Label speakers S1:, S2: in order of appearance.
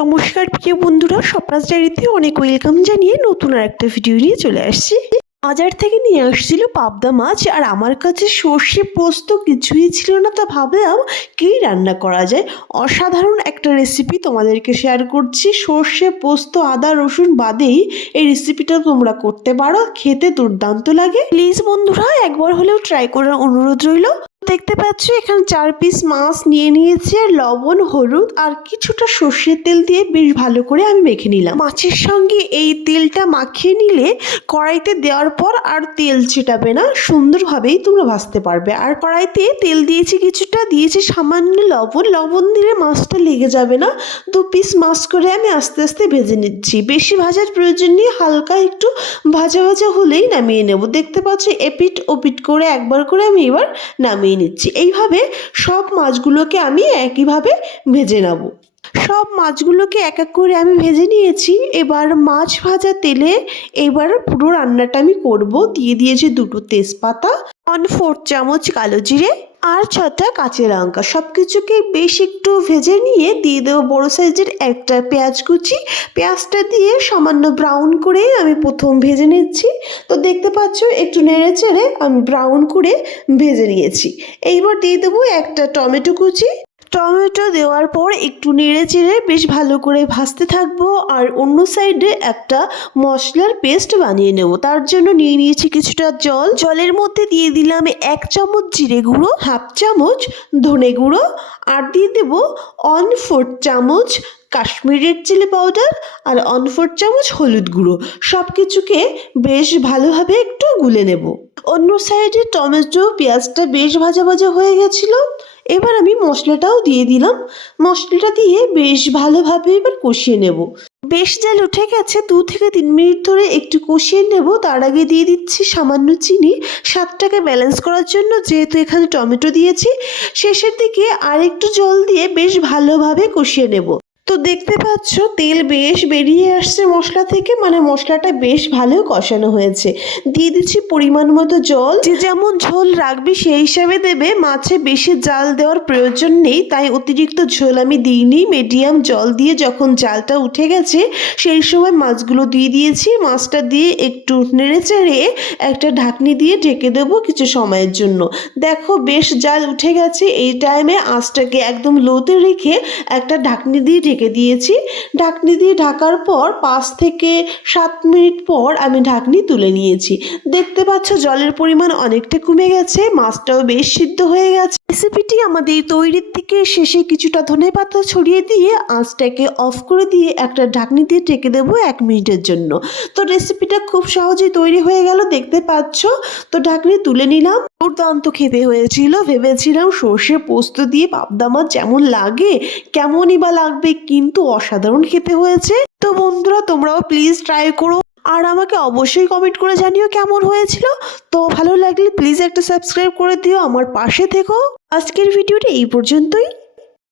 S1: নমস্কার প্রিয় বন্ধুরা, স্বপ্নাস ডায়েরিতে অনেক ওয়েলকাম জানিয়ে নতুন আর একটা ভিডিও নিয়ে চলে আসছি। বাজার থেকে নিয়ে আসছিল পাবদা মাছ আর আমার কাছে সর্ষে পোস্ত কিছুই ছিল না, তা ভাবলাম কী রান্না করা যায়? অসাধারণ একটা রেসিপি তোমাদেরকে শেয়ার করছি। সর্ষে, পোস্ত, আদা, রসুন বাদেই এই রেসিপিটা তোমরা করতে পারো। খেতে দুর্দান্ত লাগে। প্লিজ বন্ধুরা, একবার হলেও ট্রাই করার অনুরোধ রইল। দেখতে পাচ্ছ, এখানে চার পিস মাছ নিয়ে নিয়েছি, আর লবণ, হলুদ, আর কিছুটা সর্ষের তেল দিয়ে বেশ ভালো করে আমি মেখে নিলাম। মাছের সঙ্গে এই তেলটা মাখিয়ে নিলে কড়াইতে দেওয়ার পর আর তেল ছিটাবে না, সুন্দরভাবেই তোমরা ভাজতে পারবে। আর কড়াইতে তেল দিয়েছি কিছুটা, দিয়েছি সামান্য লবণ। লবণ দিলে মাছটা লেগে যাবে না, দু পিস মাছ করে আমি আস্তে আস্তে ভেজে নিচ্ছি। বেশি ভাজার প্রয়োজন নেই, হালকা একটু ভাজা ভাজা হলেই নামিয়ে নেব। দেখতে পাচ্ছি এপিট ওপিট করে একবার করে আমি এবার নামিয়ে নিচ্ছি। এইভাবে সব মাছগুলোকে আমি একইভাবে ভেজে নেব। সব মাছগুলোকে এক এক করে আমি ভেজে নিয়েছি। এবার মাছ ভাজা তেলে এবার পুরো রান্নাটা আমি করব। দিয়ে দিয়েছি দুটো তেজপাতা ওয়ান ফোর চামচ কালো জিরে আর ছটা কাঁচা লঙ্কা। সব কিছুকে বেশ একটু ভেজে নিয়ে দিয়ে দেবো বড়ো সাইজের একটা পেঁয়াজ কুচি। পেঁয়াজটা দিয়ে সামান্য ব্রাউন করে আমি প্রথম ভেজে নিচ্ছি। তো দেখতে পাচ্ছ একটু নেড়ে চেড়ে আমি ব্রাউন করে ভেজে নিয়েছি। এইবার দিয়ে দেবো একটা টমেটো কুচি। টমেটো দেওয়ার পর একটু নেড়ে চেড়ে বেশ ভালো করে ভাজতে থাকব। আর অন্য সাইডে একটা মশলার পেস্ট বানিয়ে নেব। তার জন্য নিয়ে নিয়েছি কিছুটা জল। জলের মধ্যে দিয়ে দিলাম এক চামচ জিরে গুঁড়ো, হাফ চামচ ধনে গুঁড়ো আর দিয়ে দেবো অন ফোর চামচ কাশ্মীরের চিলি পাউডার আর অন ফোর চামচ হলুদ গুঁড়ো। সব কিছুকে বেশ ভালোভাবে একটু গুলে নেব। অন্য সাইডে টমেটো, পেঁয়াজটা বেশ ভাজা ভাজা হয়ে গেছিল। এবার আমি মশলাটাও দিয়ে দিলাম। মশলাটা দিয়ে বেশ ভালোভাবে এবার কষিয়ে নেব। বেশ জাল উঠে গেছে, দু থেকে তিন মিনিট ধরে একটু কষিয়ে নেব। তার আগে দিয়ে দিচ্ছি সামান্য চিনি। স্বাদটাকে ব্যালেন্স করার জন্য যেহেতু এখানে টমেটো দিয়েছি, শেষের দিকে আর একটু জল দিয়ে বেশ ভালোভাবে কষিয়ে নেব। তো দেখতে পাচ্ছ, তেল বেশ বেরিয়ে আসছে মশলা থেকে। মানে মশলাটা বেশ ভালো কষানো হয়েছে। দিয়ে দিচ্ছি পরিমাণ মতো জল। যে যেমন ঝোল রাখবি সেই হিসাবে দেবে। মাছে বেশি জাল দেওয়ার প্রয়োজন নেই। তাই অতিরিক্ত ঝোল আমি দিইনি। মিডিয়াম জল দিয়ে যখন জালটা উঠে গেছে, সেই সময় মাছগুলো দিয়ে দিয়েছি। মাছটা দিয়ে একটু নেড়ে চেড়ে একটা ঢাকনি দিয়ে ঢেকে দেবো কিছু সময়ের জন্য। দেখো বেশ জাল উঠে গেছে। এই টাইমে আঁচটাকে একদম লোতে রেখে একটা ঢাকনি দিয়ে ঢেকে দিয়েছি। ঢাকনি দিয়ে ঢাকার পর পাঁচ থেকে সাত মিনিট পর আমি ঢাকনি তুলে নিয়েছি। দেখতে পাচ্ছ জলের পরিমাণ অনেকটা কমে গেছে, মাছটাও বেশ সিদ্ধ হয়ে গেছে। রেসিপিটি আমাদের তৈরির থেকে শেষে কিছুটা ধনে পাতা ছড়িয়ে দিয়ে আঁচটাকে অফ করে দিয়ে একটা ঢাকনি দিয়ে ঢেকে দেবো এক মিনিটের জন্য। তো রেসিপিটা খুব সহজেই তৈরি হয়ে গেল, দেখতে পাচ্ছ? তো ঢাকনি তুলে নিলাম। দুর্দান্ত খেতে হয়েছিল, ভেবেছিলাম সর্ষে পোস্ত দিয়ে পাবদা মাছ যেমন লাগে, কেমনই বা লাগবে কিন্তু অসাধারণ খেতে হয়েছে। তো বন্ধুরা, তোমরাও প্লিজ ট্রাই করো। আর আমাকে অবশ্যই কমেন্ট করে জানিও কেমন হয়েছিল। তো ভালো লাগলে প্লিজ একটা সাবস্ক্রাইব করে দিও। আমার পাশে থেকো। আজকের ভিডিওটি এই পর্যন্তই।